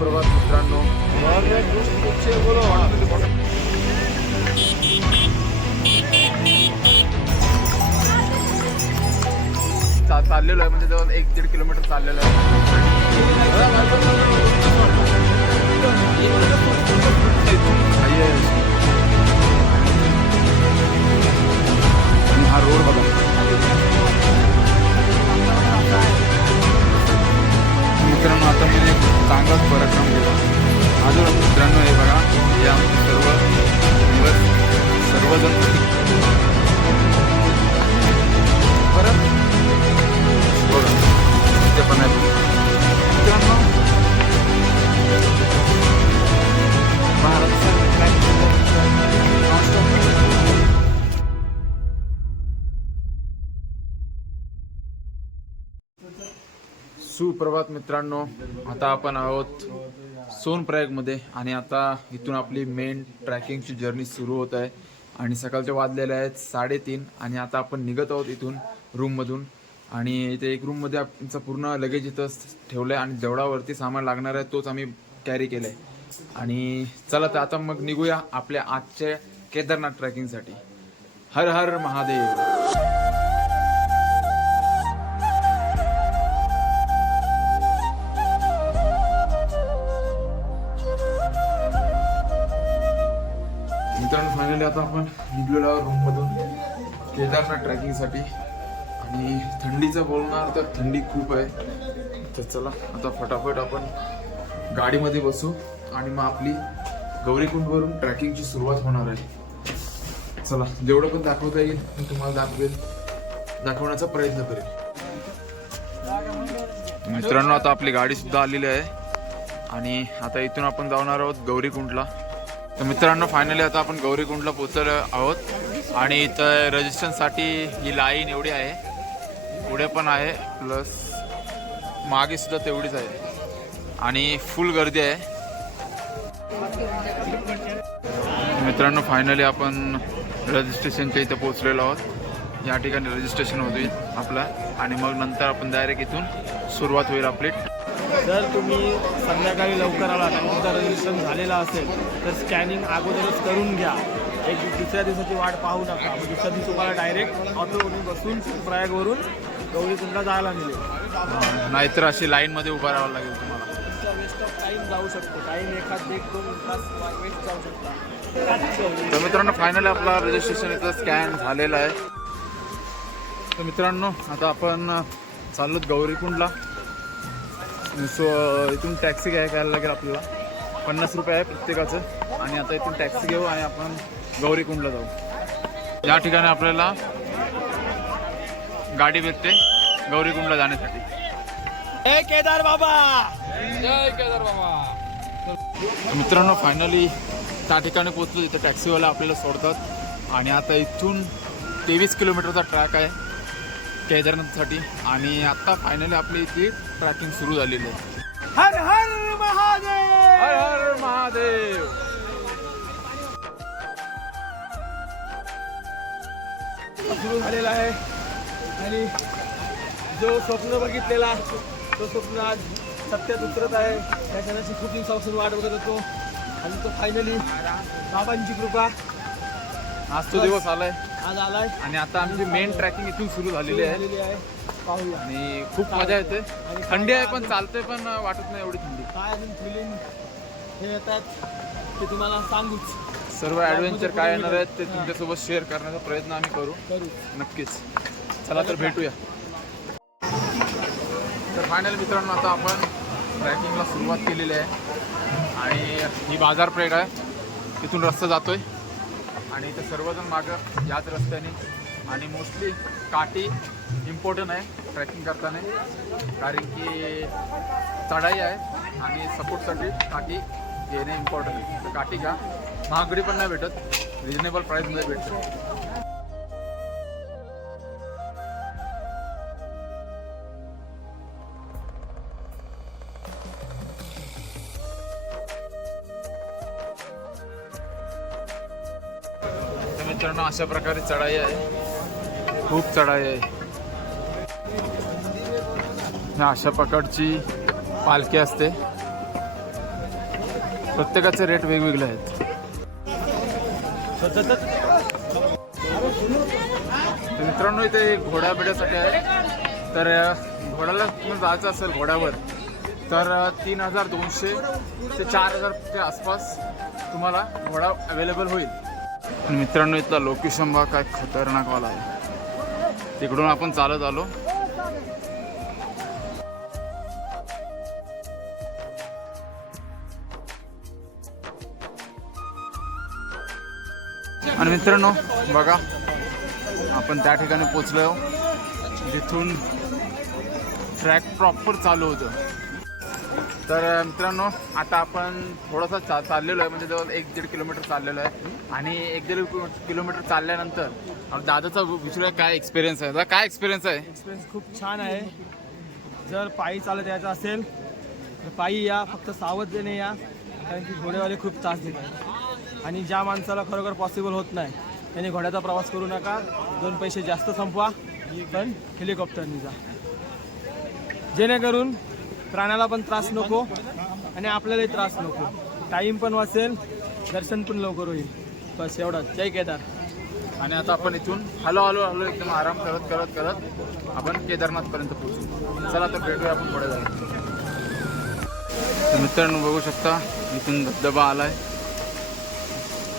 सुप्रभात मित्रांनो. चाललेलो आहे म्हणजे जवळ 1-1.5 किलोमीटर चाललेलो आहे. हा रोड बघा मित्रांनो. आता मी एक चांगलाच पराक्रम केला अजून मित्रांनो. हे बघा या सर्वजण परत बघा ते पण आहे मित्रांनो. सुप्रभात मित्रांनो. आता आपण आहोत सोनप्रयागमध्ये आणि आता इथून आपली मेन ट्रॅकिंगची जर्नी सुरू होत आहे. आणि सकाळचे वाजलेले आहेत 3:30 आणि आता आपण निघत आहोत इथून रूममधून. आणि इथे एक रूममध्ये आमचं पूर्ण लगेज इथं ठेवलं आहे आणि जेवढा वरती सामान लागणार आहे तोच आम्ही कॅरी केलं आहे. आणि चला तर आता मग निघूया आपल्या आजच्या केदारनाथ ट्रॅकिंगसाठी. हर हर महादेव. मित्रांनो फायनली आता आपण निघलेलो आहोत रूममधून केदारनाथ ट्रॅकिंगसाठी. आणि थंडीचं बोलणार तर थंडी खूप आहे. तर चला आता फटाफट आपण गाडीमध्ये बसू आणि मग आपली गौरीकुंडवरून ट्रॅकिंगची सुरुवात होणार आहे. चला जेवढं पण दाखवता येईल मी तुम्हाला दाखवण्याचा प्रयत्न करेन. मित्रांनो आता आपली गाडी सुद्धा आलेली आहे आणि आता इथून आपण जाणार आहोत गौरीकुंडला. तर मित्रांनो फायनली आता आपण गौरीकुंडला पोहोचलो आहोत आणि इथं रजिस्ट्रेशनसाठी ही लाईन एवढी आहे, पुढे पण आहे प्लस मागे सुद्धा तेवढीच आहे आणि फुल गर्दी आहे. मित्रांनो फायनली आपण रजिस्ट्रेशनच्या इथं पोहोचलेलो आहोत. या ठिकाणी रजिस्ट्रेशन होईल आपलं आणि मग नंतर आपण डायरेक्ट इथून सुरुवात होईल आपली. जर तुम्ही संध्याकाळी लवकर आलात आणि तुमचं रजिस्ट्रेशन झालेलं असेल तर स्कॅनिंग अगोदरच करून घ्या. एक दुसऱ्या दिवसाची वाट पाहू नका. मग दुसऱ्या दिवशी तुम्हाला डायरेक्ट ऑटोवरून बसून प्रयागवरून गौरीकुंडला जायला मिळेल. नाहीतर अशी लाईनमध्ये उभं राहावं लागेल तुम्हाला. तुमचा वेस्ट ऑफ टाईम जाऊ शकतो. टाईम 1-2 तास वेस्ट जाऊ शकता. तर मित्रांनो फायनली आपला रजिस्ट्रेशन इथं स्कॅन झालेलं आहे. तर मित्रांनो आता आपण चाललो गौरीकुंडला. सो इथून टॅक्सी घ्यायला लागेल आपल्याला. 50 रुपये आहे प्रत्येकाचं. आणि आता इथून टॅक्सी घेऊ आणि आपण गौरीकुंडला जाऊ. या ठिकाणी आपल्याला गाडी भेटते गौरीकुंडला जाण्यासाठी. जय केदार बाबा. जय केदार बाबा. मित्रांनो फायनली त्या ठिकाणी पोहोचलो. इथं टॅक्सीवाला आपल्याला सोडतात आणि आता इथून 23 किलोमीटरचा ट्रॅक आहे केदारनाथसाठी. आणि आता फायनली आपली इथे ट्रॅकिंग सुरू झालेली आहे. हर हर महादेव. हर हर महादेव. सुरू झालेला आहे आणि जो स्वप्न बघितलेला तो स्वप्न आज सत्यात उतरत आहे. त्या क्षणाची खूप दिवसापासून वाट बघत होतो आणि तो फायनली बाबांची कृपा आज तो दिवस आलाय. आज आलाय आणि आता आमची मेन ट्रॅकिंग इथून सुरू झालेली आहे. पाहूया. आणि खूप मजा येते. थंडी आहे पण चालते पण वाटत नाही एवढी थंडी. काय अजून फिलिंग हे येतात ते तुम्हाला सांगूच. सर्व ॲडव्हेंचर काय येणार आहेत ते तुमच्यासोबत शेअर करण्याचा प्रयत्न आम्ही करू नक्कीच. चला तर भेटूया. तर फायनल मित्रांनो आता आपण ट्रॅकिंगला सुरुवात केलेली आहे आणि ही बाजारपेठ आहे. इथून रस्ता जातोय आणि इथे सर्वजण मागं याच रस्त्याने. आणि मोस्टली काठी इम्पॉर्टंट आहे ट्रॅकिंग करताना कारण की चढाई आहे आणि सपोर्टसाठी काठी घेणे इम्पॉर्टंट आहे. तर काठी घ्या. महागडी पण नाही भेटत, रिजनेबल प्राईसमध्ये भेटते. मित्रांनो अशा प्रकारे चढाई आहे, खूप चढाई आहे. अशा प्रकारची पालखी असते प्रत्येकाचे रेट वेगवेगळे आहेत. तर मित्रांनो इथे एक घोडा बिड्यासाठी आहे. तर घोड्याला तुम्ही जायचं असेल घोड्यावर तर 3200 ते 4000च्या आसपास तुम्हाला घोडा अवेलेबल होईल. आणि मित्रांनो इथला लोकेशन बघा काय खतरनाकवाला आहे. तिकडून आपण चालत आलो. आणि मित्रांनो बघा आपण त्या ठिकाणी पोचलो जिथून ट्रॅक प्रॉपर चालू होतं. तर मित्रांनो आता आपण थोडंसं चाललेलो आहे म्हणजे जवळ 1-1.5 किलोमीटर चाललेलो आहे. आणि 1-1.5 किलोमीटर चालल्यानंतर दादाचा विचारूया काय एक्सपिरियन्स आहे. काय एक्सपिरियन्स आहे? एक्सपिरियन्स खूप छान आहे. जर पायी चालत यायचं असेल तर पायी या, फक्त सावधतेने या, कारण की घोडेवाले खूप त्रास देतात. आणि ज्या माणसाला खरोखर पॉसिबल होत नाही त्यांनी घोड्याचा प्रवास करू नका. 2 पैसे जास्त संपवा, पण हेलिकॉप्टरनी जा, जेणेकरून प्राण्याला पण त्रास नको आणि आपल्यालाही त्रास नको. टाईम पण वाचेल, दर्शन पण लवकर होईल. बस एवढंच. जय केदार. आणि आता आपण इथून हलो एकदम आराम करत आपण केदारनाथपर्यंत पोहोचू. चला तर भेटूया आपण पुढे जाऊ. तर मित्रांनो बघू शकता इथून धबधबा आलाय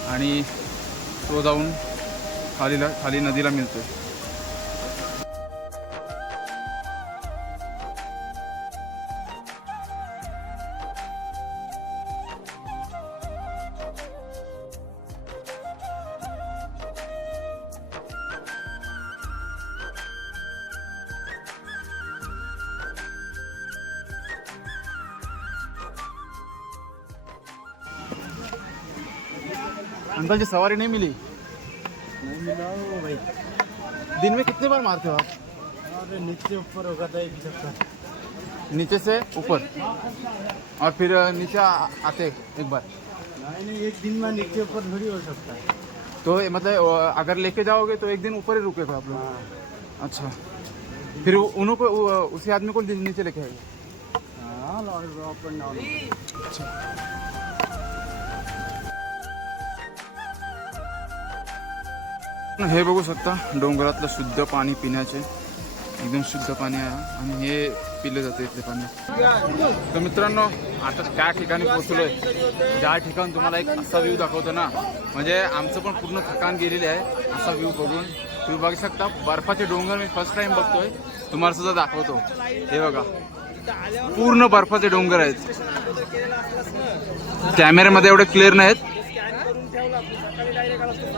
आणि तो जाऊन खाली नदीला मिळतोय. अंकल जी सवारी नहीं मिली? नहीं मिला वो भाई. दिन में कितने बार मारते हो आप? अरे नीचे ऊपर होगा था एक चक्कर. नीचे से ऊपर और फिर नीचे आते एक बार. नहीं, एक दिन में नीचे ऊपर थोड़ी हो सकता है. तो मतलब अगर लेके जाओगे तो एक दिन ऊपर ही रुकेगा आप लोग? अच्छा, फिर उन्हों को उसी आदमी को नीचे लेके आएगा? हाँ, अप एंड डाउन. अच्छा. हे बघू शकता डोंगरातलं शुद्ध पाणी पिण्याचे, एकदम शुद्ध पाणी आहे आणि हे पिलं जातं इथले पाणी. तर मित्रांनो आता त्या ठिकाणी पोहोचलोय ज्या ठिकाणी तुम्हाला एक असा व्ह्यू दाखवतो ना, म्हणजे आमचं पण पूर्ण थकान गेलेली आहे. असा व्ह्यू बघून तुम्ही बघू शकता बर्फाचे डोंगर मी फर्स्ट टाइम बघतोय. तुम्हाला सुद्धा दाखवतो. हे बघा पूर्ण बर्फाचे डोंगर आहेत. कॅमेऱ्यामध्ये एवढे क्लिअर नाहीत,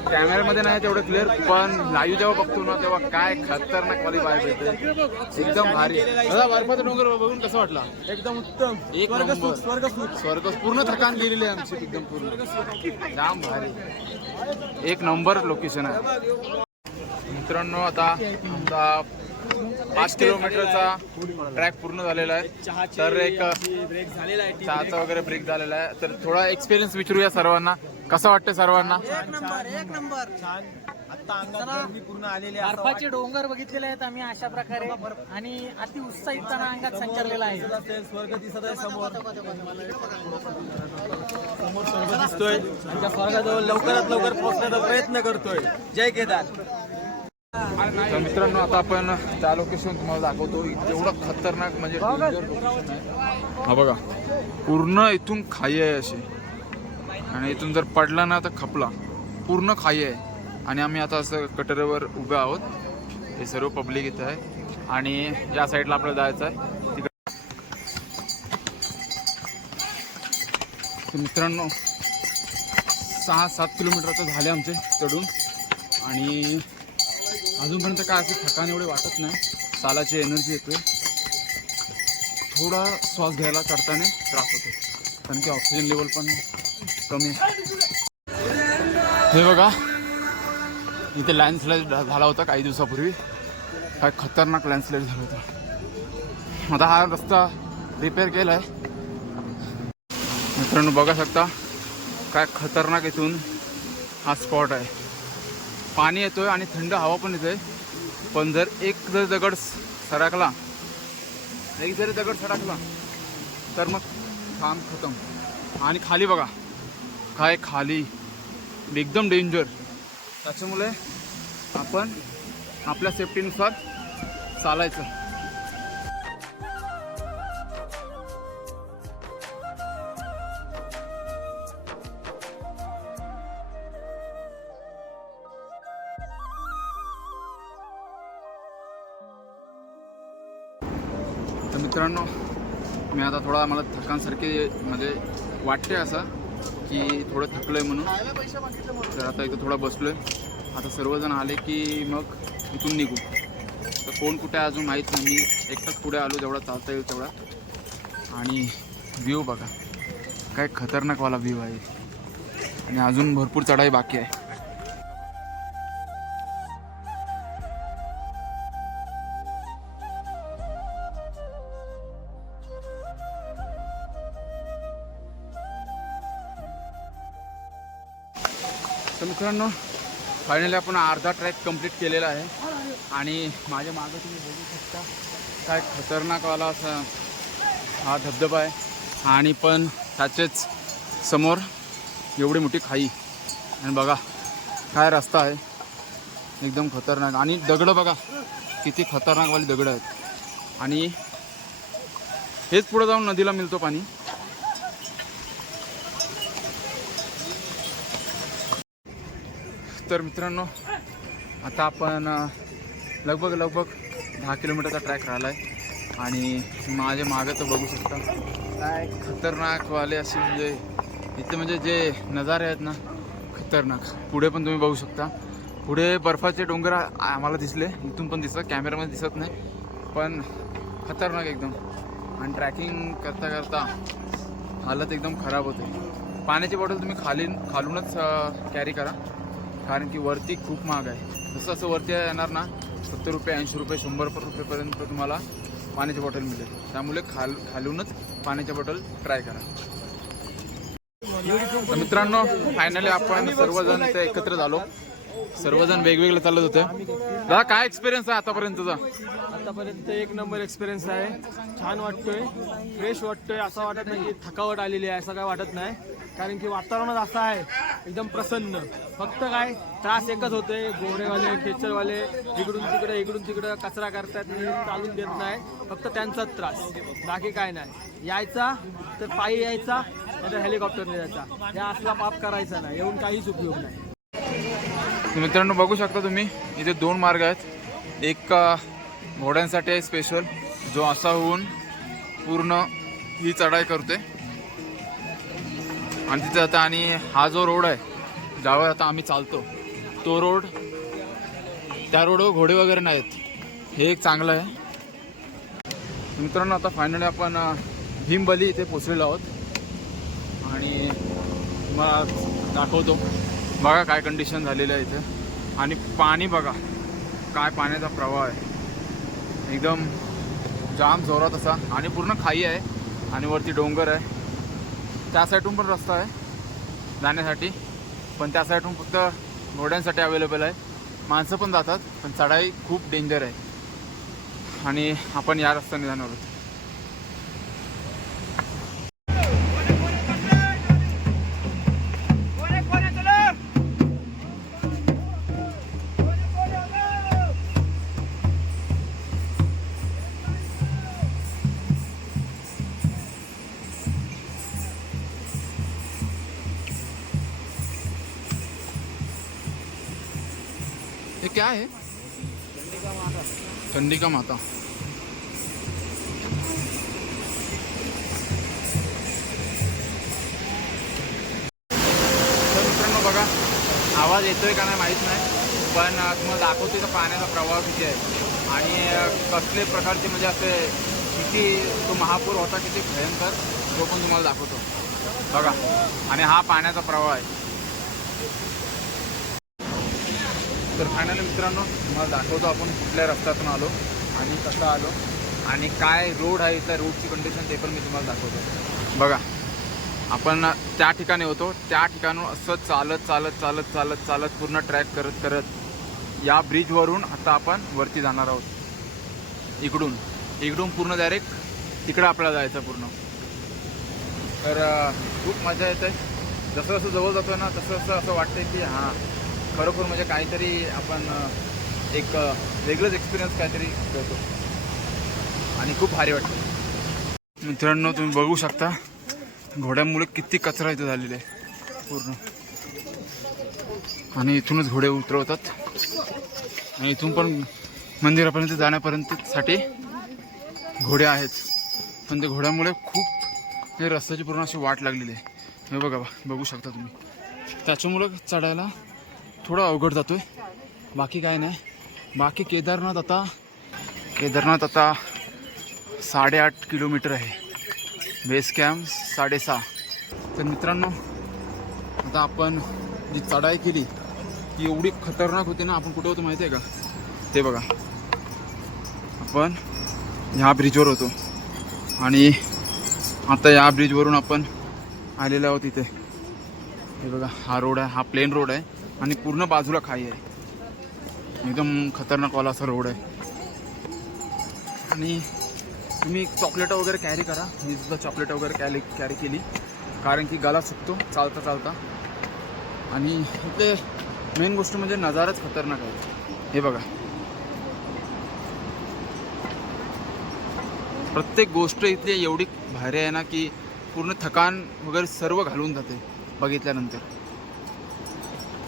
कॅमेऱ्यामध्ये नाही तेवढं क्लिअर, पण लाईव्ह जेव्हा बघतो ना तेव्हा काय खतरनाक वाली वाईब येते. एकदम भारी. दादा बर्फाचा डोंगर बघून कसं वाटला? एकदम उत्तम. एक नंबर. स्वर्ग पूर्ण थकान गेलेली आहे आमची एकदम पूर्ण. जाम भारी, एक नंबर लोकेशन आहे. मित्रांनो आता आमचा 5 किलोमीटरचा ट्रॅक पूर्ण झालेला आहे. तर एक ब्रेक झालेला आहे. चहाचा वगैरे ब्रेक झालेला आहे. तर थोडा एक्सपिरियन्स विचारूया सर्वांना, कसं वाटतं सर्वांना? एक नंबर. छान. आता अंगात गरमी पूर्ण आलेली आहे. बर्फाचे डोंगर बघितलेले आहेत आम्ही अशा प्रकारे आणि अति उत्साहितपणा अंगात संचारलेला आहे. स्वर्ग दिसत आहे समोर. समोर स्वर्ग दिसतोय आणि त्या स्वर्गाजवळ लवकरात लवकर पोहोचण्याचा प्रयत्न करतोय. जय केदार. तर मित्रांनो आता आपण त्या लोकेशन तुम्हाला दाखवतो. एवढं खतरनाक म्हणजे danger location आहे. हा बघा पूर्ण इथून खाई आहे अशी, आणि इथून जर पडला ना तर खपला. पूर्ण खाई आहे आणि आम्ही आता असं कटरेवर उभे आहोत. हे सर्व पब्लिक इथं आहे आणि या साईडला आपल्याला जायचं आहे तिकडे. तर मित्रांनो 6-7 किलोमीटर आता झाले आमचे चढून आणि अजूनपर्यंत काय असं थकान एवढे वाटत नाही. सालाची एनर्जी येते. थोडा श्वास घ्यायला चढताना त्रास होतो कारण की ऑक्सिजन लेवल पण कमी आहे. हे बघा इथे लँडस्लाईड झाला होता काही दिवसापूर्वी. काय खतरनाक लँडस्लाईड झालं होतं. आता हा रस्ता रिपेअर केला आहे. मित्रांनो बघा शकता काय खतरनाक इथून हा स्पॉट आहे. पाणी येतोय आणि थंड हवा पण येते, पण जर एक जर दगड सरकला तर मग काम खतम. आणि खाली बघा काय खाली एकदम डेंजर. त्याच्यामुळे आपण आपल्या सेफ्टीनुसार चालायचं. तर मित्रांनो, मी आता थोडा मला थकांसारखे म्हणजे वाटते असं की थोडं थकलं आहे म्हणून. तर आता इथं थोडा बसलो आहे. आता सर्वजण आले की मग इथून निघू. तर कोण कुठे आहे अजून माहीत नाही. मी एकटाच पुढे आलो जेवढा चालता येईल तेवढा. आणि व्ह्यू बघा काय खतरनाकवाला व्ह्यू आहे. आणि अजून भरपूर चढाई बाकी आहे. तर मित्रांनो, फायनली आपण अर्धा ट्रॅक कंप्लीट केलेला आहे. आणि माझ्या मागं तुम्ही बघू शकता काय खतरनाकवाला असा हा धबधबा आहे. आणि पण त्याचेच समोर एवढी मोठी खाई. आणि बघा काय रस्ता आहे एकदम खतरनाक. आणि दगडं बघा किती खतरनाकवाली दगडं आहेत. आणि हेच पुढे जाऊन नदीला मिळतो पाणी. तर मित्रांनो, आता आपण लगभग 10 किलोमीटरचा ट्रॅक राहिला आहे. आणि माझ्या मागं तर बघू शकता काय खतरनाकवाले असे म्हणजे इथे म्हणजे जे नजारे आहेत ना खतरनाक. पुढे पण तुम्ही बघू शकता. पुढे बर्फाचे डोंगर आम्हाला दिसले. इथून पण दिसतात, कॅमेरामध्ये दिसत नाही पण खतरनाक एकदम. आणि ट्रॅकिंग करता करता हालत एकदम खराब होते. पाण्याची बॉटल तुम्ही खालूनच कॅरी करा, कारण की वरती खूप महाग आहे. जसं असं वरती येणार ना 70 रुपये 80 रुपये 100 रुपयेपर्यंत तुम्हाला पाण्याची बॉटल मिळेल. त्यामुळे खालूनच पाण्याची बॉटल ट्राय करा. तर मित्रांनो, फायनली आपण सर्वजण इथे एकत्र झालो. सर्वजण वेगवेगळे चालत होते. दादा काय एक्सपिरियन्स आहे आतापर्यंतचा? आतापर्यंत एक नंबर एक्सपिरियन्स आहे. छान वाटतोय, फ्रेश वाटतोय. असं वाटत नाही की थकावट आलेली आहे, असं काय वाटत नाही. कारण की वातावरणच असं आहे एकदम प्रसन्न. फक्त काय त्रास एकच होतोय, घोडेवाले खेचरवाले इकडून तिकडे कचरा करतात, चालून देत नाही. फक्त त्यांचाच त्रास, बाकी काय नाही. यायचा तर पायी यायचा, नाहीतर हेलिकॉप्टरने यायचा. या असला पाप करायचा नाही, येऊन काहीच उपयोग नाही. मित्रांनो बघू शकता तुम्ही इथे 2 मार्ग आहेत. एक घोड्यांसाठी आहे स्पेशल, जो असा होऊन पूर्ण ही चढाई करते आणि तिथे आता. आणि हा जो रोड आहे ज्यावर आता आम्ही चालतो तो रोड, त्या रोडवर घोडे वगैरे नाहीत. हे एक चांगलं आहे. मित्रांनो, आता फायनली आपण भीमबली इथे पोचलेलो आहोत. आणि मग दाखवतो बघा काय कंडिशन झालेलं आहे इथे. आणि पाणी बघा काय पाण्याचा प्रवाह आहे, एकदम जाम जोरात असा. आणि पूर्ण खाई आहे आणि वरती डोंगर आहे. त्या साईडून पण रस्ता आहे जाण्यासाठी, पण त्या साईडून फक्त घोड्यांसाठी अवेलेबल आहे. माणसं पण जातात, पण चढाई खूप डेंजर आहे. आणि आपण या रस्त्याने जाणार आहोत. ये क्या है? चंडिका माता. तर मित्रांनो बघा, आवाज येतोय का नाही माहीत नाही, पण तुम्हाला दाखवते तर पाण्याचा प्रवाह किती आहे आणि कसले प्रकारचे म्हणजे असे किती तो महापूर होता, किती भयंकर, तो पण तुम्हाला दाखवतो बघा. आणि हा पाण्याचा प्रवाह आहे. तर फायनली मित्रांनो तुम्हाला दाखवतो आपण कुठल्या रस्त्यातून आलो आणि कसं आलो आणि काय रोड आहे, त्या रोडची कंडिशन ते पण मी तुम्हाला दाखवतो. बघा, आपण त्या ठिकाणी होतो, त्या ठिकाणून असं चालत चालत चालत चालत चालत पूर्ण ट्रॅक करत करत या ब्रिजवरून आता आपण वरती जाणार आहोत. इकडून पूर्ण डायरेक्ट तिकडं आपल्याला जायचं पूर्ण. तर खूप मजा येते. जसं जसं जवळ जातो ना तसं तसं असं वाटतं की हां खरोखर म्हणजे काहीतरी आपण एक वेगळंच एक्सपिरियन्स काहीतरी करतो आणि खूप भारी वाटतं. मित्रांनो तुम्ही बघू शकता घोड्यामुळे किती कचरा इथं झालेला आहे पूर्ण. आणि इथूनच घोडे उतरवतात आणि इथून पण मंदिरापर्यंत जाण्यापर्यंतसाठी घोडे आहेत. पण ते घोड्यामुळे खूप ते रस्त्याची पूर्ण अशी वाट लागलेली आहे. हे बघा बघू शकता तुम्ही. त्याच्यामुळं चढायला थोडा अवघड जातोय, बाकी काय नाही. बाकी केदारनाथ आता 8.5 किलोमीटर आहे. Base camp 6.5. तर मित्रांनो आता आपण जी चढाई केली ती एवढी खतरनाक होती ना. आपण कुठे होतो माहिती आहे का? ते बघा आपण ह्या ब्रिजवर होतो आणि आता या ब्रिजवरून आपण आलेलो आहोत इथे. हे बघा हा रोड आहे, हा प्लेन रोड आहे आणि पूर्ण बाजूला खाई आहे. एकदम खतरनाकवाला असा रोड आहे. आणि तुम्ही चॉकलेटं वगैरे कॅरी करा. मी सुद्धा चॉकलेटं वगैरे कॅरी केली कारण की गला सुकतो चालता चालता. आणि इथे मेन गोष्ट म्हणजे नजाराच खतरनाक आहे. हे बघा प्रत्येक गोष्ट इथली एवढी भारी आहे ना की पूर्ण थकान वगैरे सर्व घालून जाते बघितल्यानंतर.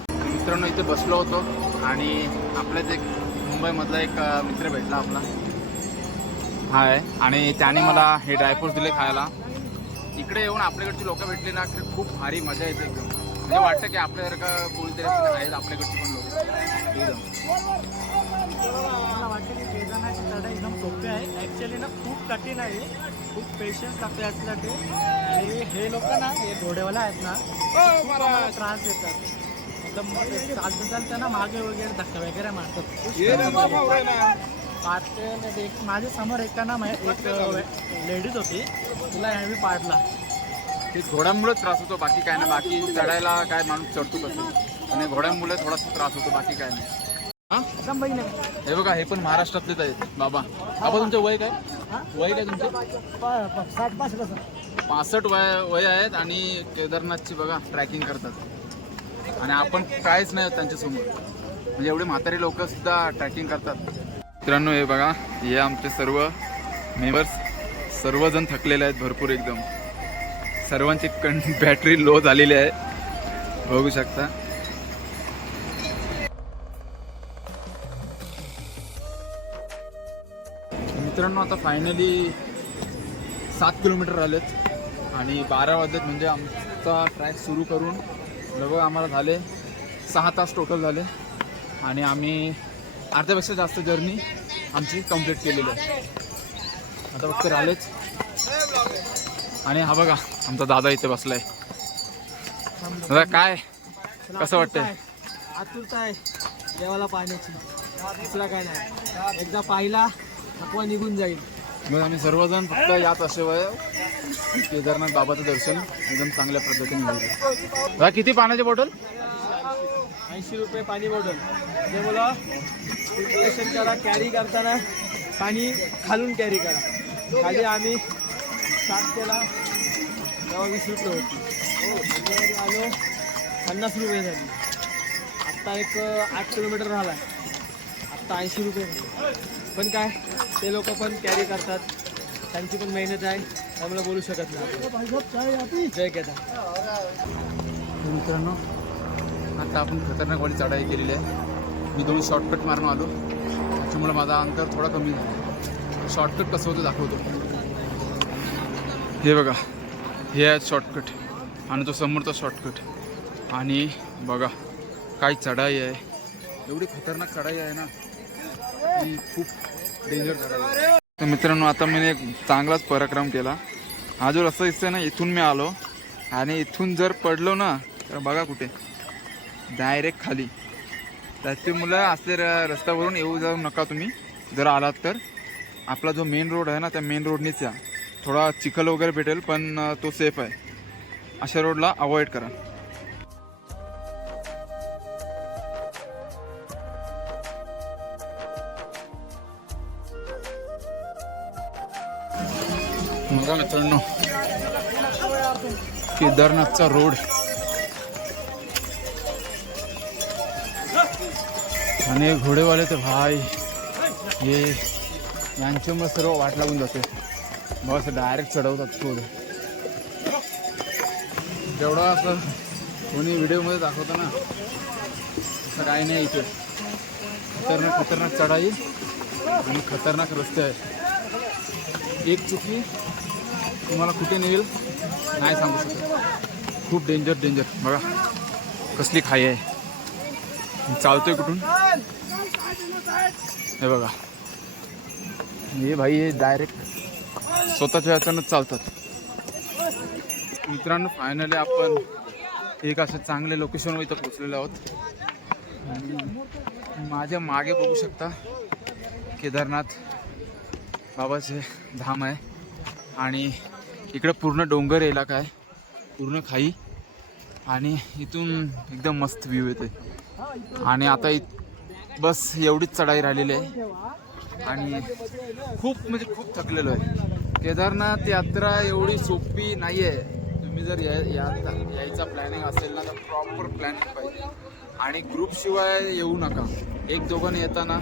मित्रांनो इथे बसलो होतो आणि आपल्याच एक मुंबईमधला एक मित्र भेटला आपला हा आहे आणि त्याने मला हे ड्रायफ्रूट्स दिले खायला. इकडे येऊन आपल्याकडची लोक भेटली ना की खूप भारी मजा येते एकदम. म्हणजे वाटतं की आपल्यासारखं कोणीतरी आहेत आपल्याकडची पण लोक एकदम. मला वाटतं की केदारनाथची चढाई एकदम सोपी आहे. ॲक्च्युली ना खूप कठीण आहे, खूप पेशन्स लागते याच्यासाठी. आणि हे लोक ना हे घोडेवाले आहेत ना खूप आम्हाला त्रास देतात. एकदम चालतं चालतं ना मागे वगैरे धक्का वगैरे मारतात. एक माझ्या समोर एक लेडीज होती, तिला ह्यावी पाडला. ते घोड्यांमुळेच त्रास होतो, बाकी काय नाही. बाकी चढायला काय माणूस चढतो कसं, आणि घोड्यांमुळे थोडासा त्रास होतो, बाकी काय नाही. हां एकदम बघ नाही. हे बघा हे पण महाराष्ट्रातलेच आहेत. बाबा तुमचं वय काय? वय काय तुमचं? 65 वय आहेत आणि केदारनाथची बघा ट्रॅकिंग करतात. आणि आपण काहीच नाही त्यांच्यासमोर. म्हणजे एवढे म्हातारी लोक सुद्धा ट्रॅकिंग करतात. मित्रांनो हे बघा हे आमचे सर्व मेंबर्स सर्वजण थकलेले आहेत भरपूर एकदम. सर्वांची बॅटरी लो झालेली आहे बघू शकता. मित्रांनो आता फायनली 7 किलोमीटर आलेत आणि 12 वाजलेत. म्हणजे आमचा ट्रॅक सुरू करून लगभग आम्हाला झाले 6 तास टोटल झाले आणि आम्ही अर्ध्यापेक्षा जास्त जर्नी आमची कंप्लीट केलेली आहे. आता फक्त राहिलेच. आणि हा बघा आमचा दादा इथे बसलाय. दादा काय कसं वाटतंय? आतुरता आहे देवाला पाहण्याची, दुसरा काय नाही. एकदा पाहिला थकवा निघून जाईल. मग आम्ही सर्वजण फक्त याच आशेवर केदारनाथ बाबाचं दर्शन एकदम चांगल्या पद्धतीने होईल. दादा किती पाण्याची बॉटल? 80 रुपये पाणी बॉटल. ते बोला प्रिपरेशन करा, कॅरी करताना पाणी खालून कॅरी करा. खाली आम्ही स्टार्ट केला तेव्हा 20 रुपये होती. त्याच्यामध्ये आलो 50 रुपये झाली. आत्ता एक 8 किलोमीटर राहिला आहे, आत्ता 80 रुपये झाले. पण काय ते लोक पण कॅरी करतात, त्यांची पण मेहनत आहे, त्यामुळे बोलू शकत नाही. जय केदार. मित्रांनो आता आपण खतरनाकवाडी चढाई केलेली आहे. मी 2 शॉर्टकट मारून आलो, त्याच्यामुळे माझा अंतर थोडा कमी झाला. शॉर्टकट कसं होतं दाखवतो. हे बघा हे आहे शॉर्टकट आणि तो समोरचा शॉर्टकट. आणि बघा काय चढाई आहे, एवढी खतरनाक चढाई आहे ना की खूप डेंजर चढाई आहे. तर मित्रांनो आता मी एक चांगलाच पराक्रम केला. हा जो रस्ता दिसतोय ना इथून मी आलो आणि इथून जर पडलो ना तर बघा कुठे डायरेक्ट खाली. त्याची मुलं असले रस्त्यावरून येऊ जाऊ नका तुम्ही. जर आलात तर आपला जो मेन रोड आहे ना त्या मेन रोडनीच या. थोडा चिखल वगैरे भेटेल पण तो सेफ आहे. अशा रोडला अवॉइड करा. बघा मित्रांनो केदारनाथचा रोड आणि घोडेवाले तर भाई हे यांच्यामुळे सर्व वाट लागून जाते. बस डायरेक्ट चढवतात पुढे. जेवढं असं कोणी व्हिडिओमध्ये दाखवतं ना असं काही नाही. इथे खतरनाक खतरनाक चढाई आणि खतरनाक रस्ते आहेत. एक चुकी तुम्हाला कुठे नेईल नाही सांगू शकत. खूप डेंजर. बघा कसली खाई आहे. चालतोय कुठून हे बघा. हे भाई हे डायरेक्ट स्वतःच्या याच्यानंच चालतात. मित्रांनो फायनली आपण एक असं चांगले लोकेशनवर इथं पोचलेलो आहोत. माझ्या मागे बघू शकता केदारनाथ बाबाचे धाम आहे आणि इकडं पूर्ण डोंगर इलाका आहे, पूर्ण खाई आणि इथून एकदम मस्त व्ह्यू येते. आणि आता बस एवढीच चढाई राहिलेली आहे आणि खूप म्हणजे खूप थकलेलो आहे. केदारनाथ यात्रा एवढी सोपी नाही आहे. तुम्ही जर यायचा प्लॅनिंग असेल ना तर प्रॉपर प्लॅनिंग पाहिजे आणि ग्रुपशिवाय येऊ नका. एक दोघांनी येताना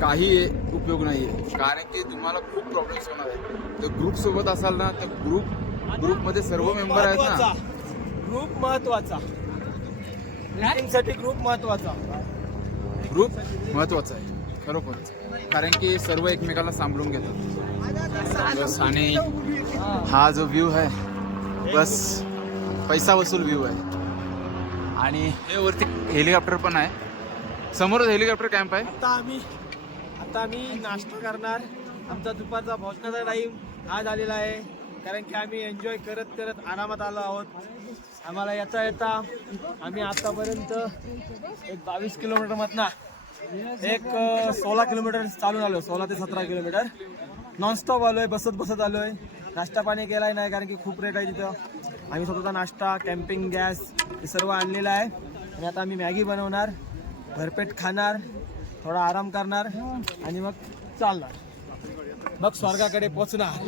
काही उपयोग नाही आहे, कारण की तुम्हाला खूप प्रॉब्लेम्स होणार आहे. तर ग्रुपसोबत असाल ना तर ग्रुपमध्ये सर्व मेंबर आहेत ना. ग्रुप महत्वाचा, साठी ग्रुप महत्वाचा. ग्रुप महत्वाचा आहे खरोखरच, कारण की सर्व एकमेकाला सांभाळून घेतात. बस आणि हा जो व्ह्यू आहे बस पैसा वसूल व्ह्यू आहे. आणि हे वरती हेलिकॉप्टर पण आहे, समोरच हेलिकॉप्टर कॅम्प आहे. आता आम्ही नाश्ता करणार. आमचा दुपारचा भोजनाचा टाईम हा झालेला आहे, कारण की आम्ही एन्जॉय करत करत आरामात आलो आहोत. आम्हाला येता आम्ही आतापर्यंत एक 22 किलोमीटरमधनं एक 16 किलोमीटर चालून आलो. 16 ते 17 किलोमीटर नॉनस्टॉप आलोय, बसत आलोय. नाश्ता पाणी केलाय नाही, कारण की खूप रेट आहे तिथं. आम्ही स्वतःचा नाश्ता, कॅम्पिंग गॅस हे सर्व आणलेलं आहे. आणि आता आम्ही मॅगी बनवणार, भरपेट खाणार, थोडा आराम करणार आणि मग चालणार, मग स्वर्गाकडे पोहोचणार.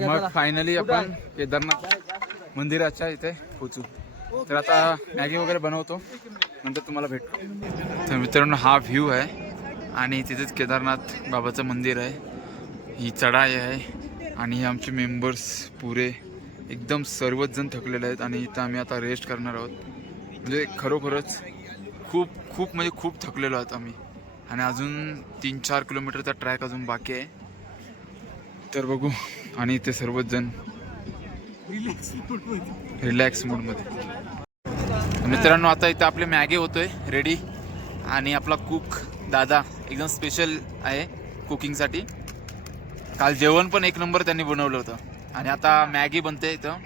मग फायनली आपण केदारनाथ मंदिराच्या इथे पोचू. तर आता मॅगी वगैरे बनवतो, नंतर तुम्हाला भेटतो. तर मित्रांनो हा व्ह्यू आहे आणि तिथेच केदारनाथ बाबाचं मंदिर आहे. ही चढाई आहे आणि हे आमचे मेंबर्स पुरे एकदम सर्वच जण थकलेले आहेत आणि इथं आम्ही आता रेस्ट करणार आहोत. म्हणजे खरोखरच खूप म्हणजे खूप थकलेलो आहोत आम्ही. आणि अजून 3-4 किलोमीटरचा ट्रॅक अजून बाकी आहे. तर बघू. आणि इथे सर्वच जण रिलॅक्स मूडमध्ये. मित्रांनो आता इथं आपले मॅगी होतोय रेडी आणि आपला कुक दादा एकदम स्पेशल आहे कुकिंगसाठी. काल जेवण पण 1 नंबर त्यांनी बनवलं होतं आणि आता मॅगी बनते इथं.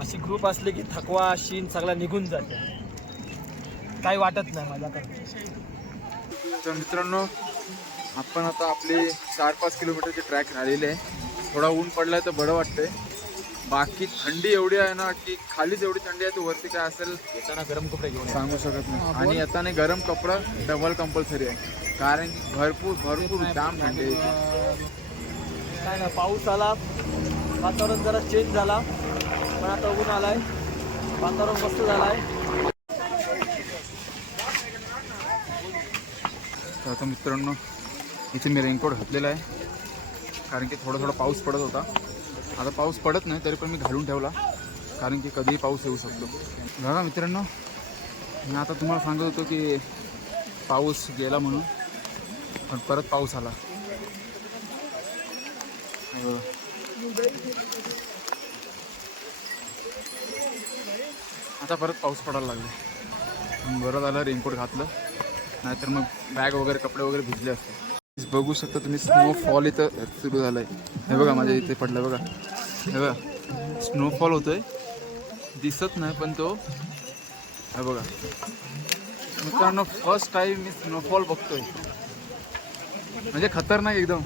अशी ग्रुप असले की थकवा शीन सगळा निघून जाते, काही वाटत नाही माझ्याकडे. तर मित्रांनो आपण आता आपले 4-5 किलोमीटरचे ट्रॅक राहिलेले आहे. थोडा ऊन पडलाय तर बरं वाटतंय. बाकी थंडी एवढी आहे ना की खालीच एवढी थंडी आहे, तर वरती काय असेल येताना गरम कपडे घेऊन सांगू शकत नाही. आणि येताना गरम कपडा डबल कंपल्सरी आहे, कारण भरपूर जाम थंडी आहे. काय ना, पाऊस आला, वातावरण जरा चेंज झाला, पण आता ऊन आलाय, वातावरण मस्त झालाय. तर आता मित्रांनो इथे मी रेनकोट घातलेला आहे, कारण की थोडा पाऊस पडत होता. आता पाऊस पडत नाही तरी पण मी घालून ठेवला, कारण की कधीही पाऊस येऊ शकतो. बघा मित्रांनो मी आता तुम्हाला सांगत होतो की पाऊस गेला म्हणून, पण परत पाऊस आला. आता परत पाऊस पडायला लागला. बरं झालं रेनकोट घातलं, नाहीतर मग बॅग वगैरे कपडे वगैरे भिजले असते. बघू शकता तुम्ही स्नोफॉल इथं सुरू झालाय. हे बघा माझ्या इथे पडलं बघा, हे बघा स्नोफॉल होतोय, दिसत नाही पण तो हे बघा. मित्रांनो फर्स्ट टाइम मी स्नोफॉल बघतोय, म्हणजे खतरनाक एकदम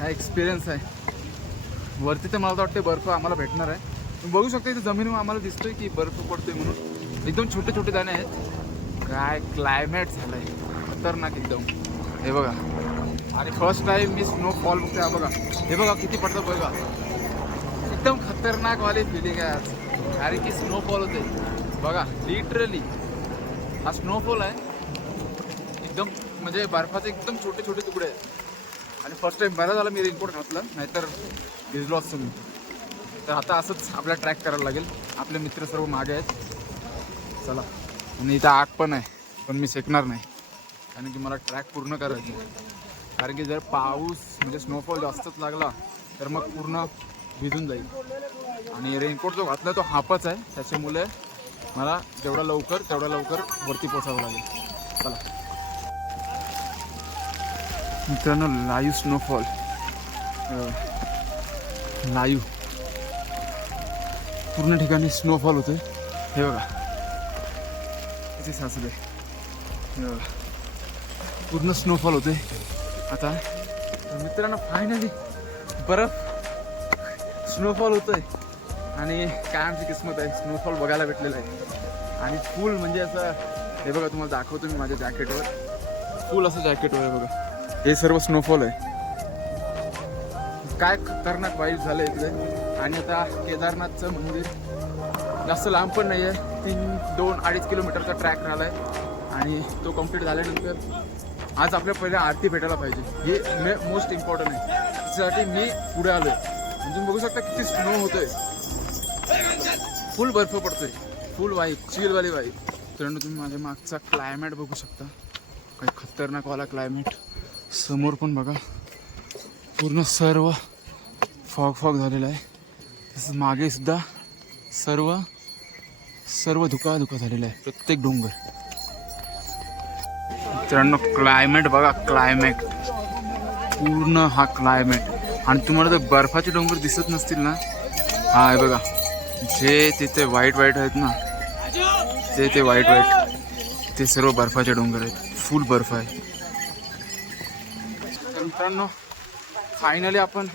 हा एक्सपिरियन्स आहे. वरती तर मला वाटते बर्फ आम्हाला भेटणार आहे. तुम्ही बघू शकता इथे जमिनीवर आम्हाला दिसतोय की बर्फ पडतोय म्हणून. एकदम छोटे छोटे दाणे आहेत. काय क्लायमेट झालंय खतरनाक एकदम. हे बघा आणि फर्स्ट टाइम मी स्नोफॉल बघतोय. बघा हे बघा किती पडतं बघा. एकदम खतरनाक वाली फिलिंग आहे आज, कारण की स्नोफॉल होते बघा. लिटरली हा स्नोफॉल आहे एकदम, म्हणजे बर्फाचे एकदम छोटे छोटे तुकडे आहेत. आणि फर्स्ट टाइम बरं झालं मी रेनकोट घातलं, नाहीतर भिजलो असतो मी. तर आता असंच आपल्याला ट्रॅक करायला लागेल. आपले मित्र सर्व मागे आहेत. चला. आणि इथं आग पण आहे, पण मी शेकणार नाही कारण की मला ट्रॅक पूर्ण करायचं आहे. कारण की जर पाऊस म्हणजे स्नोफॉल जास्तच लागला तर मग पूर्ण भिजून जाईल. आणि रेनकोट जो घातला तो हाफच आहे, त्याच्यामुळे मला जेवढा लवकर तेवढा लवकर वरती पोचावं लागेल. चला मित्रांनो, लाईव्ह स्नोफॉल, लाईव्ह पूर्ण ठिकाणी स्नोफॉल होतोय. हे बघा किती साचले, हे बघा पूर्ण स्नोफॉल होतोय आता. मित्रांनो फायनली बर्फ स्नोफॉल होतोय आणि काय आमची किस्मत आहे, स्नोफॉल बघायला भेटलेलं आहे. आणि फुल म्हणजे असं हे बघा, तुम्हाला दाखवतो मी माझ्या जॅकेटवर, फुल असं जॅकेटवर आहे बघा. हे सर्व स्नोफॉल आहे. काय खतरनाक वाईट झालं इकडे. आणि आता केदारनाथचं मंदिर जास्त लांब पण नाही आहे, 2-2.5 किलोमीटरचा ट्रॅक राहिला आहे. आणि तो कम्प्लीट झाल्यानंतर आज आपल्या पहिल्या आरती भेटायला पाहिजे, हे मोस्ट इम्पॉर्टंट आहे. त्याच्यासाठी मी पुढे आलो आहे. म्हणजे तुम्ही बघू शकता किती स्नो होतोय, फुल बर्फ पडतोय, फुल वाईट चिलवाली वाईट. तर तुम्ही माझ्या मागचा क्लायमेट बघू शकता, काही खतरनाकवाला क्लायमेट. समोर पण बघा पूर्ण सर्व फॉग झालेला आहे. तसंच मागे सुद्धा सर्व धुका झालेला आहे, प्रत्येक डोंगर. मित्रांनो क्लायमेट बघा, क्लायमेट पूर्ण हा क्लायमेट. आणि तुम्हाला जर बर्फाचे डोंगर दिसत नसतील ना, हा आहे बघा, जे तिथे वाईट आहेत ना, ते वाईट ते सर्व बर्फाचे डोंगर आहेत, फुल बर्फ आहे. तर मित्रांनो फायनली आपण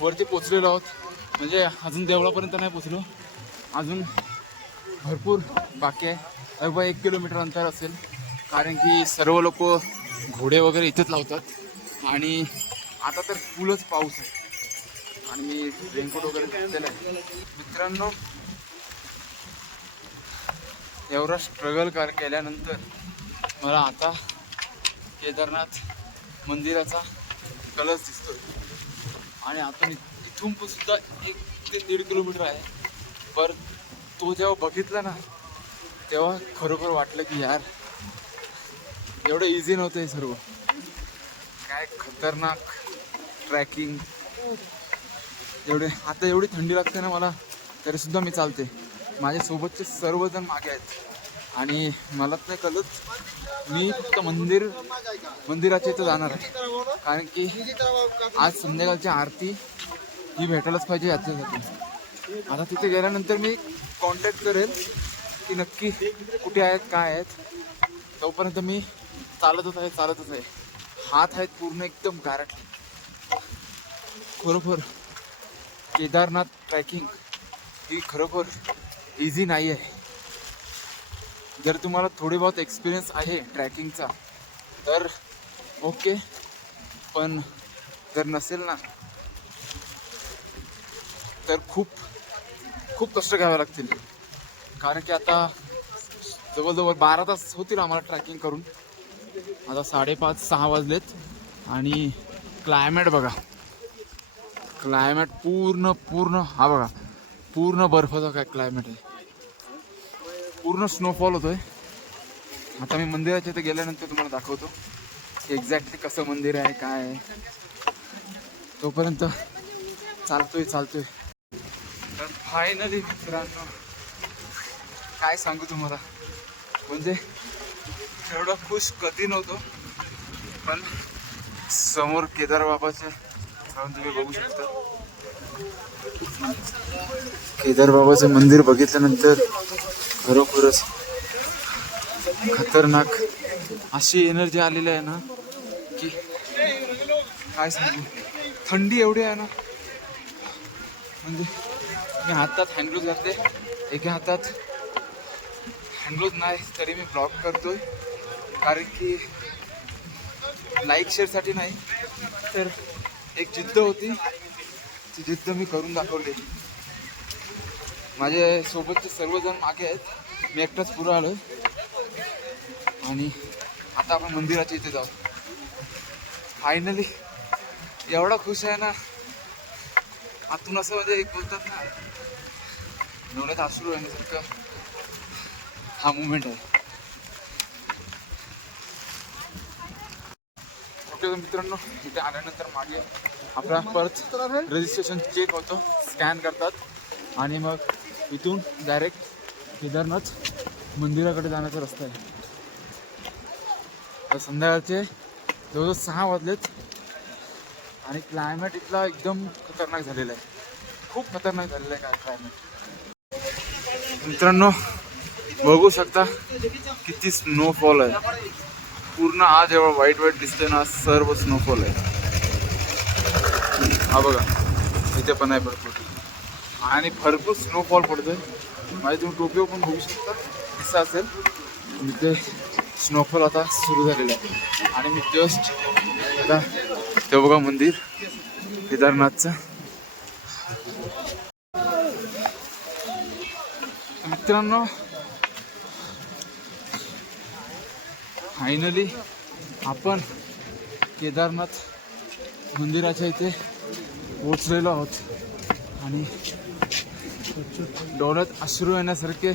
वरती पोचलेलो आहोत. म्हणजे अजून देवळापर्यंत नाही पोचलो, अजून भरपूर बाकी आहे. अगदी 1 किलोमीटर अंतर असेल, कारण की सर्व लोक घोडे वगैरे इथेच लावतात. आणि आता तर फुलच पाऊस आहे आणि मी रेनकोट वगैरे घेतलेला आहे. मित्रांनो एवढा स्ट्रगल केल्यानंतर मला आता केदारनाथ मंदिराचा कलश दिसतोय. आणि आता इथून पण सुद्धा 1 ते 1.5 किलोमीटर आहे. पर तो जेव्हा बघितला ना, तेव्हा खरोखर वाटलं की यार एवढं इझी नव्हतं हे सर्व. काय खतरनाक ट्रॅकिंग. आता एवढी थंडी लागते ना मला, तरी सुद्धा मी चालते. माझ्यासोबतचे सर्वजण मागे आहेत आणि मला ते कळत मी फक्त मंदिराच्या इथं जाणार आहे, कारण की आज संध्याकाळची आरती ही भेटायलाच पाहिजे याच्यासाठी. आता तिथे गेल्यानंतर मी कॉन्टॅक्ट करेल की नक्की कुठे आहेत, काय आहेत. तोपर्यंत मी चालतच आहे. हात आहेत पूर्ण एकदम गारटले. खरोखर केदारनाथ ट्रॅकिंग ही खरोखर इझी नाही आहे. जर तुम्हाला थोडी बहुत एक्सपिरियन्स आहे ट्रॅकिंगचा तर ओके, पण जर नसेल ना तर खूप कष्ट घ्यावे लागतील. कारण की आता जवळजवळ 12 तास होतील आम्हाला ट्रॅकिंग करून. आता 5:30-6 वाजलेत आणि क्लायमेट बघा, क्लायमेट पूर्ण हा बघा, पूर्ण बर्फाचा काय क्लायमेट आहे, पूर्ण स्नोफॉल होतोय. आता मी मंदिराच्या इथे गेल्यानंतर तुम्हाला दाखवतो एक्झॅक्टली कसं मंदिर आहे, काय आहे. तोपर्यंत चालतोय. तर फायनली मित्रांनो काय सांगू तुम्हाला, म्हणजे एवढा खुश कधी नव्हतो. पण समोर केदार बाबाचे तुम्ही बघू शकता, केदार बाबाचं मंदिर बघितल्यानंतर खरोखरच खतरनाक अशी एनर्जी आलेली आहे ना की काय सांगू. थंडी एवढी आहे ना, म्हणजे मी हातात हँडग्लोव्ज घातले, एका हातात हँडग्लोव्ज नाही तरी मी ब्लॉक करतोय, कारण की लाईक शेअरसाठी नाही तर एक जिद्द होती, ती जिद्द मी करून दाखवली. माझे सोबतचे सर्वजण मागे आहेत, मी एकटाच पुढे आलोय. आणि आता आपण मंदिराच्या इथे जाऊ. फायनली एवढा खुश आहे ना, आतून असं म्हणजे एक बोलतात ना, डोळ्यात अश्रू येण्यासारखं हा मुवमेंट आहे. ओके मित्रांनो, इथे आल्यानंतर मागे आपला परत रजिस्ट्रेशन चेक होतं, स्कॅन करतात आणि मग इथून डायरेक्ट केदारनाथ मंदिराकडे जाण्याचा रस्ता आहे. तर संध्याकाळचे जवळजवळ 6 वाजलेत आणि क्लायमेट इथला एकदम खतरनाक झालेला आहे, खूप खतरनाक झालेलं आहे काय क्लायमेट. मित्रांनो बघू शकता किती स्नोफॉल आहे. पूर्ण आज जेव्हा व्हाईट व्हाईट दिसतंय ना, सर्व स्नोफॉल आहे. हा बघा इथे पण आहे भरपूर, आणि भरपूर स्नोफॉल पडतोय. माझ्या तुम्ही टोपीवर पण बघू शकता दिसतं असेल, इथे स्नोफॉल आता सुरू झालेला आहे. आणि मी जस्ट आता ते बघा मंदिर केदारनाथचं. मित्रांनो फायनली आपण केदारनाथ मंदिराच्या इथे पोचलेलो आहोत आणि डोळ्यात अश्रू येण्यासारखे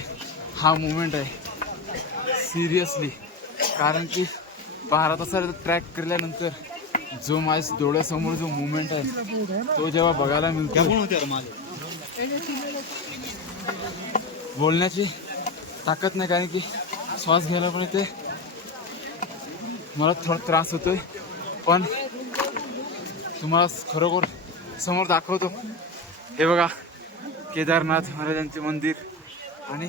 हा मुवमेंट आहे सिरियसली. कारण की 12 तासाचा ट्रॅक केल्यानंतर जो माझ्या डोळ्यासमोर जो मुवमेंट आहे तो जेव्हा बघायला मिळतो, बोलण्याची ताकद नाही. कारण की श्वास घ्यायला पण इथे मला थोडा त्रास होतोय, पण तुम्हाला खरोखर समोर दाखवतो. हे बघा केदारनाथ महाराजांचे मंदिर, आणि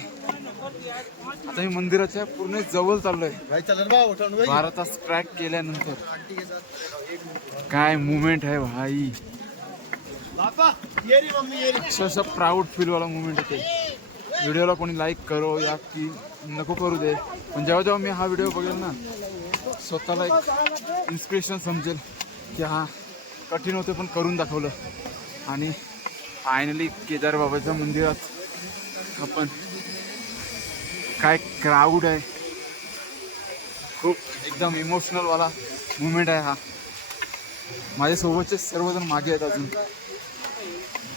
आता मी मंदिराच्या पूर्ण जवळ चाललोय. 12 तास ट्रॅक केल्यानंतर काय मुवमेंट आहे भाई, अक्षरशः प्राऊड फील वाला मुवमेंट होते. व्हिडिओला कोणी लाईक करो या की नको करू दे, पण जेव्हा जेव्हा मी हा व्हिडिओ बघेल ना, स्वतःला एक इन्स्पिरेशन समजेल की हा कठीण होतं पण करून दाखवलं. आणि फायनली केदार बाबाच्या मंदिरात आपण, काय क्राऊड आहे, खूप एकदम इमोशनल वाला मुवमेंट आहे हा. माझ्यासोबतचे सर्वजण मागे आहेत अजून,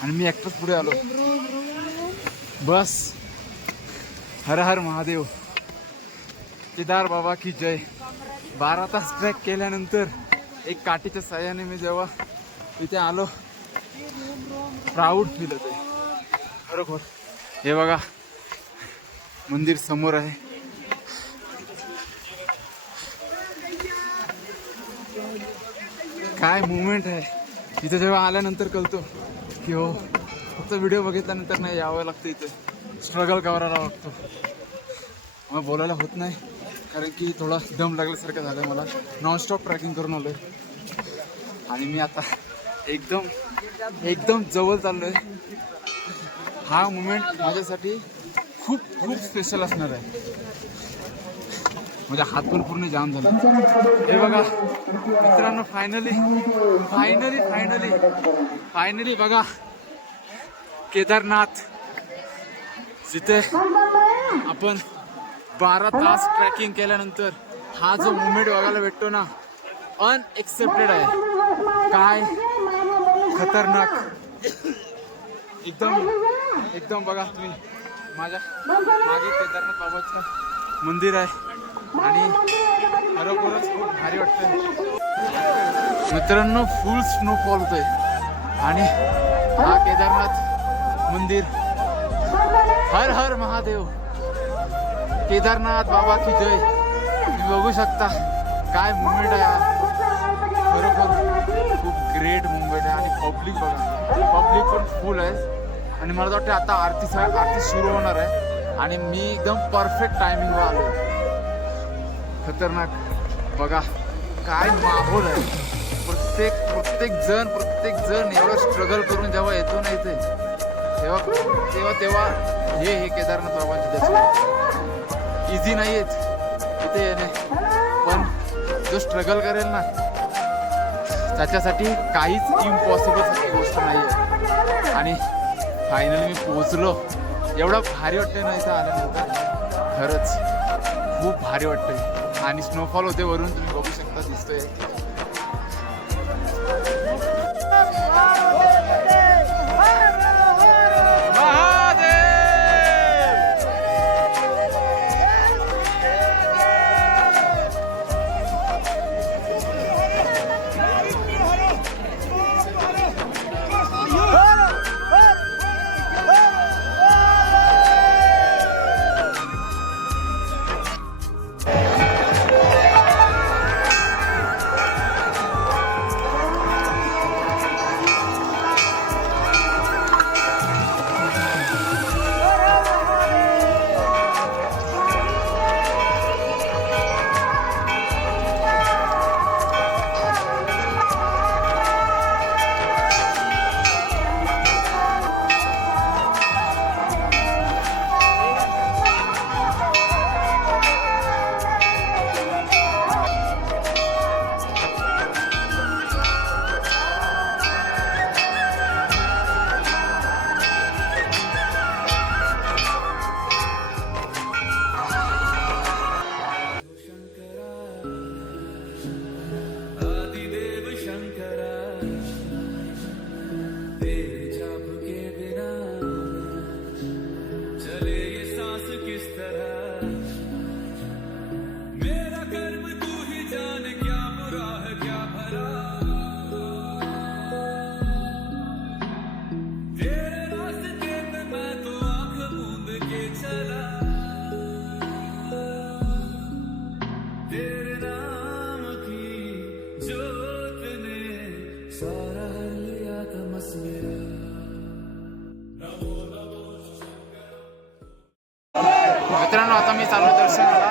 आणि मी एकटाच पुढे आलो. बस हर हर महादेव, केदार बाबा की जय. 12 तास ट्रॅक केल्यानंतर एक काठीच्या साह्याने मी जेव्हा इथे आलो, प्राऊड फील होते खरोखर. हे बघा मंदिर समोर आहे. काय मुवमेंट आहे इथे. जेव्हा आल्यानंतर कळतो की हो, फक्त व्हिडिओ बघितल्यानंतर नाही, यावं लागतं, इथे स्ट्रगल करायला लागतो. मग बोलायला होत नाही, कारण की थोडा दम लागल्यासारखं झालं. मला नॉनस्टॉप ट्रॅकिंग करून आलो आहे आणि मी आता एकदम जवळ चाललो आहे. हा मुवमेंट माझ्यासाठी खूप खूप स्पेशल असणार आहे. माझ्या हात पण पूर्ण जाम झाला. हे बघा मित्रांनो, फायनली बघा केदारनाथ, जिथे आपण 12 तास ट्रॅकिंग केल्यानंतर हा जो मुवमेंट बघायला भेटतो ना, अनएक्सेप्टेड आहे. काय खतरनाक, एकदम बघा तुम्ही, माझ्या मागे केदारनाथ बाबाचं मंदिर आहे आणि खरोखरच खूप भारी वाटतंय. मित्रांनो फुल स्नोफॉल होतोय आणि हा केदारनाथ मंदिर, हर हर महादेव, केदारनाथ बाबा की जय. तुम्ही बघू शकता काय मुवमेंट आहे हा. खरोखर खूप ग्रेट मुवमेंट आहे. आणि पब्लिक बघा, पब्लिक पण फुल आहे. आणि मला वाटतं आता आरती सुरू होणार आहे आणि मी एकदम परफेक्ट टायमिंगवर आलो. खतरनाक बघा काय माहोल आहे. प्रत्येक जण एवढं स्ट्रगल करून जेव्हा येतो ना इथे, तेव्हा हे केदारनाथ बाबांचे दर्शन इझी नाही आहेत इथे येणे. पण जो स्ट्रगल करेल ना त्याच्यासाठी काहीच इम्पॉसिबल गोष्ट नाही आहे. आणि फायनली मी पोहोचलो. एवढं भारी वाटतंय ना इथं आल्यानंतर, खरंच खूप भारी वाटतंय. आणि स्नोफॉल होते वरून, तुम्ही बघू शकता, दिसतोय. मित्रांनो, आता मी चालू दर्शनाला.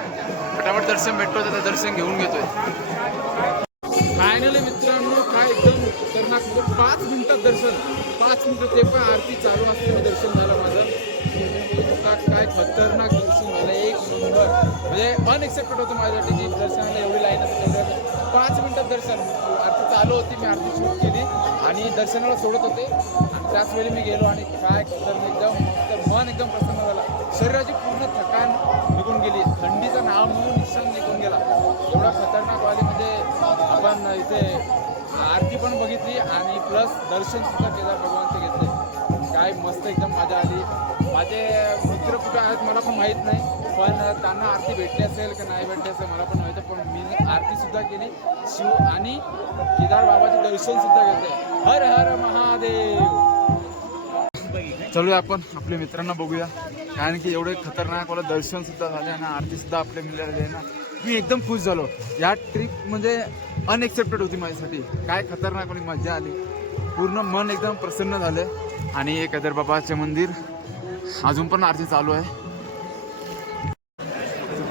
फटाफट दर्शन भेटतो तर दर्शन घेऊन घेतोय. फायनली मित्रांनो, काय एकदम खतरनाक. 5 मिनिटात दर्शन, 5 मिनिटं, ते पण आरती चालू असताना दर्शन झालं माझं. काय खतरनाक दर्शन झालं, एक नंबर. म्हणजे अनएक्सेप्टेड होतं माझ्यासाठी की दर्शनाला एवढी लाईन असते. 5 मिनिटात दर्शन, आरती चालू होती, मी आरती शूट केली आणि दर्शनाला सोडत होते. आणि त्याच वेळी मी गेलो आणि काय खतरनाक, एकदम मस्त, मन एकदम प्रसन्न झाला. शरीराची पूर्ण थकान निघून गेली, थंडीचं नाव म्हणून निशाण निघून गेला. एवढा खतरनाक वाली, म्हणजे आपण इथे आरती पण बघितली आणि प्लस दर्शन सुद्धा केदार भगवानचे घेतले. काय मस्त एकदम मजा आली. माझे मित्र कुठे आहेत मला पण माहीत नाही, पण त्यांना आरती भेटली असेल की नाही भेटली असेल मला पण माहिती, पण मी आरती सुद्धा केली, शिव आणि केदार बाबाचे दर्शन सुद्धा घेतले. हर हर महादेव. चलूया आपण आपल्या मित्रांना बघूया, कारण की एवढे खतरनाक मला दर्शन सुद्धा झाले आणि आरती सुद्धा आपल्या मिळाली आहे ना. मी एकदम खुश झालो. या ट्रिप म्हणजे अनएक्सेप्टेड होती माझ्यासाठी. काय खतरनाक आणि मजा आली, पूर्ण मन एकदम प्रसन्न झालं. आणि हे केदार बाबाचे मंदिर अजून पण आरती चालू आहे.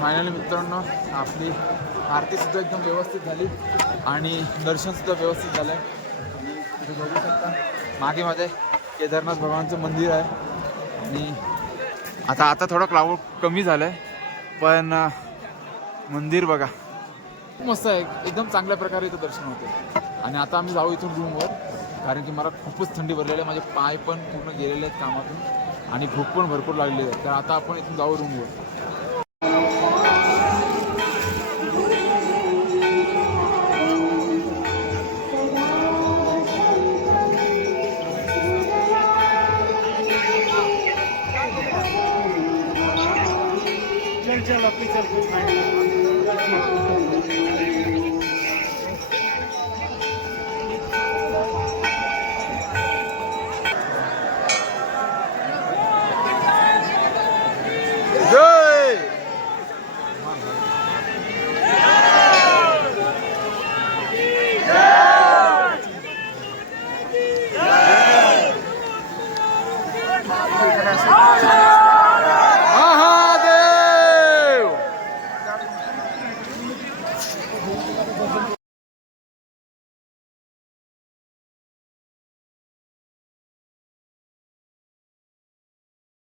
फायनली मित्रांनो, आपली आरती सुद्धा एकदम व्यवस्थित झाली आणि दर्शन सुद्धा व्यवस्थित झालं आहे. तुम्ही बघू शकता मागे माझे केदारनाथ भगवानचं मंदिर आहे. आणि आता थोडं क्राऊड कमी झालं आहे, पण मंदिर बघा मस्त आहे. एकदम चांगल्या प्रकारे इथं दर्शन होते. आणि आता आम्ही जाऊ इथून रूमवर, कारण की मला खूपच थंडी भरलेली आहे. माझे पाय पण पूर्ण गेलेले आहेत कामातून आणि भूक पण भरपूर लागलेली आहे. तर आता आपण इथून जाऊ रूमवर. चल चल अपनी चल कुछ खाएंगे.